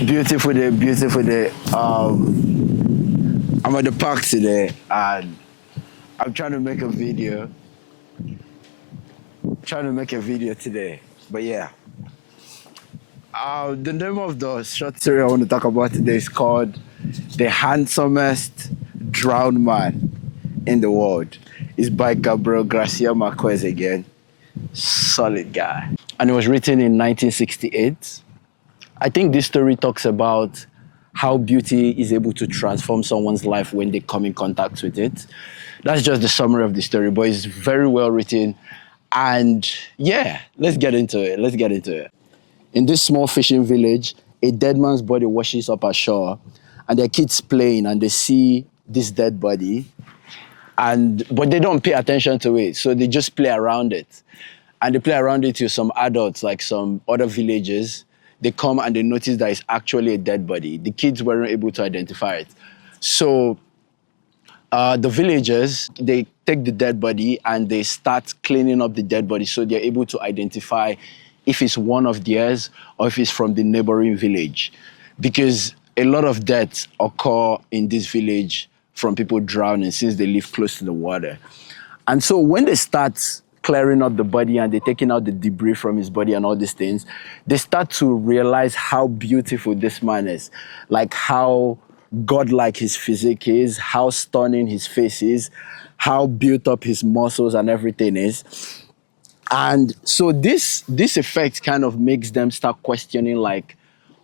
Beautiful day, beautiful day. I'm at the park today and I'm trying to make a video. Trying to make a video today. But yeah. The name of the short story I want to talk about today is called The Handsomest Drowned Man in the World. It's by Gabriel García Márquez again. Solid guy. And it was written in 1968. I think this story talks about how beauty is able to transform someone's life when they come in contact with it. That's just the summary of the story, but it's very well written. And yeah, let's get into it. Let's get into it. In this small fishing village, a dead man's body washes up ashore, and there are kids playing, and they see this dead body, but they don't pay attention to it, so they just play around it. And they play around it to some adults, like some other villagers. They come and they notice that it's actually a dead body. The kids weren't able to identify it. So the villagers, they take the dead body and they start cleaning up the dead body so they're able to identify if it's one of theirs or if it's from the neighboring village. Because a lot of deaths occur in this village from people drowning since they live close to the water. And so when they start clearing up the body and they're taking out the debris from his body and all these things, they start to realize how beautiful this man is, like how godlike his physique is, how stunning his face is, how built up his muscles and everything is. And so this effect kind of makes them start questioning like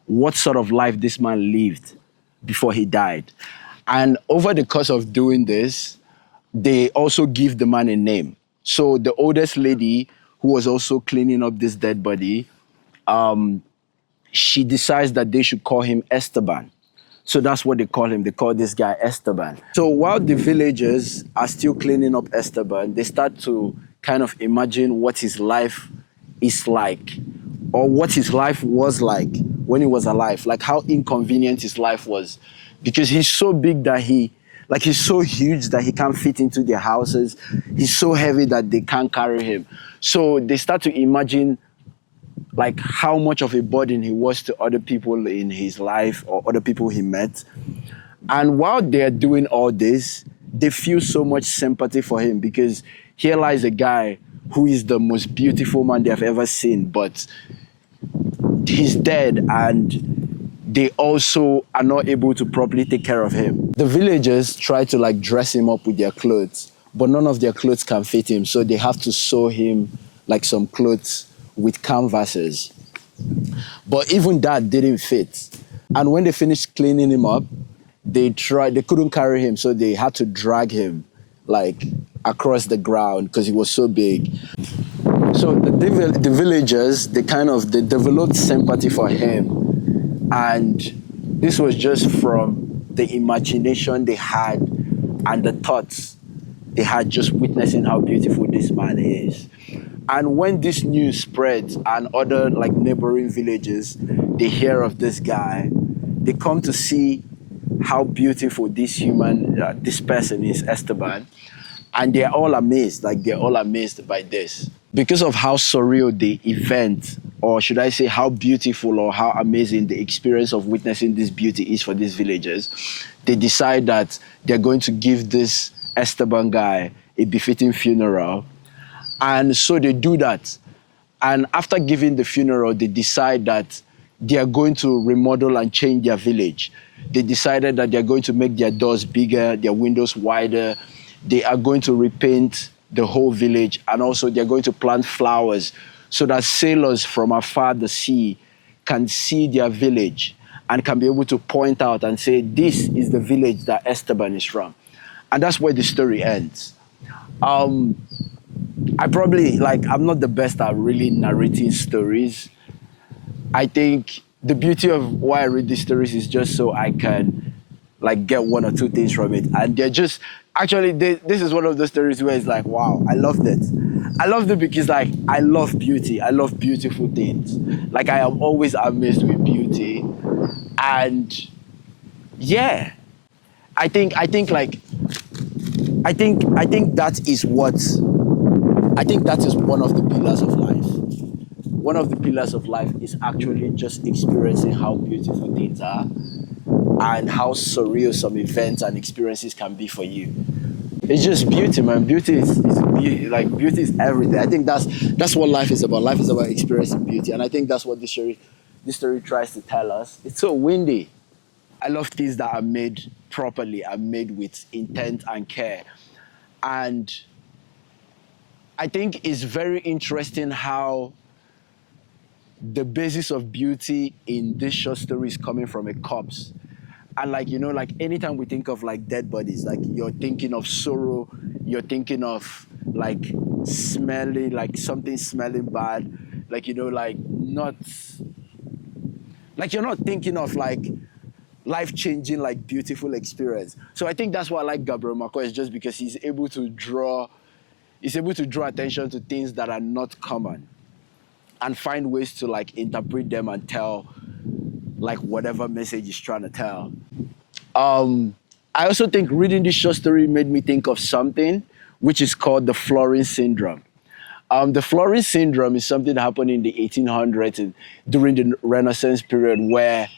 what sort of life this man lived before he died. And over the course of doing this, they also give the man a name. So the oldest lady, who was also cleaning up this dead body, she decides that they should call him Esteban. So that's what they call him. They call this guy Esteban. So while the villagers are still cleaning up Esteban, they start to kind of imagine what his life is like, or what his life was like when he was alive, like how inconvenient his life was. Because he's so big that he's so huge that he can't fit into their houses. He's so heavy that they can't carry him. So they start to imagine like how much of a burden he was to other people in his life or other people he met. And while they're doing all this, they feel so much sympathy for him because here lies a guy who is the most beautiful man they have ever seen, but he's dead and they also are not able to properly take care of him. The villagers try to like dress him up with their clothes, but none of their clothes can fit him. So they have to sew him like some clothes with canvases. But even that didn't fit. And when they finished cleaning him up, they couldn't carry him. So they had to drag him like across the ground because he was so big. So the villagers, they developed sympathy for him. And this was just from the imagination they had and the thoughts they had just witnessing how beautiful this man is. And when this news spreads and other like neighboring villages, they hear of this guy, they come to see how beautiful this person is, Esteban. And they're all amazed by this. Because of how surreal the event, or should I say how beautiful or how amazing the experience of witnessing this beauty is for these villagers, they decide that they're going to give this Esteban guy a befitting funeral. And so they do that. And after giving the funeral, they decide that they are going to remodel and change their village. They decided that they're going to make their doors bigger, their windows wider. They are going to repaint the whole village, and also they're going to plant flowers so that sailors from afar the sea can see their village and can be able to point out and say, this is the village that Esteban is from. And that's where the story ends. I'm not the best at really narrating stories. I think the beauty of why I read these stories is just so I can like get one or two things from it. And they're just, actually, this is one of those stories where it's like, wow, I loved it. I loved it because like, I love beauty. I love beautiful things. Like I am always amazed with beauty. And yeah, I think that is one of the pillars of life. one of the pillars of life is actually just experiencing how beautiful things are and how surreal some events and experiences can be for you. It's just beauty, man. Beauty is everything. I think that's what life is about. Life is about experiencing beauty, and I think that's what this story tries to tell us. It's so windy. I love things that are made properly, are made with intent and care, and I think it's very interesting how the basis of beauty in this short story is coming from a corpse. And like anytime we think of like dead bodies, like you're thinking of sorrow, you're thinking of like smelling, like something smelling bad, like not, like you're not thinking of like life-changing, like beautiful experience. So I think that's why I like Gabriel Marquez, just because he's able to draw attention to things that are not common and find ways to like interpret them and tell like whatever message he's trying to tell. I also think reading this short story made me think of something which is called the Florence syndrome. The Florence syndrome is something that happened in the 1800s and during the Renaissance period, where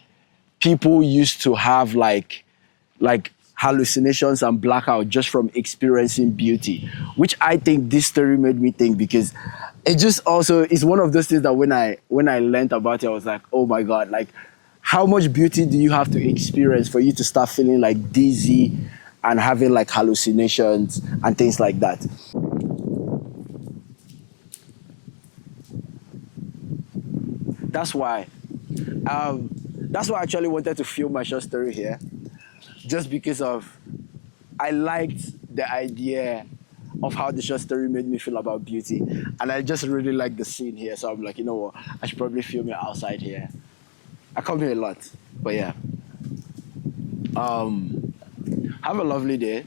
people used to have like hallucinations and blackout just from experiencing beauty, which I think this story made me think, because it just also is one of those things that when I learned about it, I was like, oh my God, like how much beauty do you have to experience for you to start feeling like dizzy and having like hallucinations and things like that. That's why. That's why I actually wanted to film my short story here, just because of I liked the idea of how the short story made me feel about beauty, and I just really like the scene here. So I'm like, you know what, I should probably film it outside here. I come here a lot, but yeah. Have a lovely day.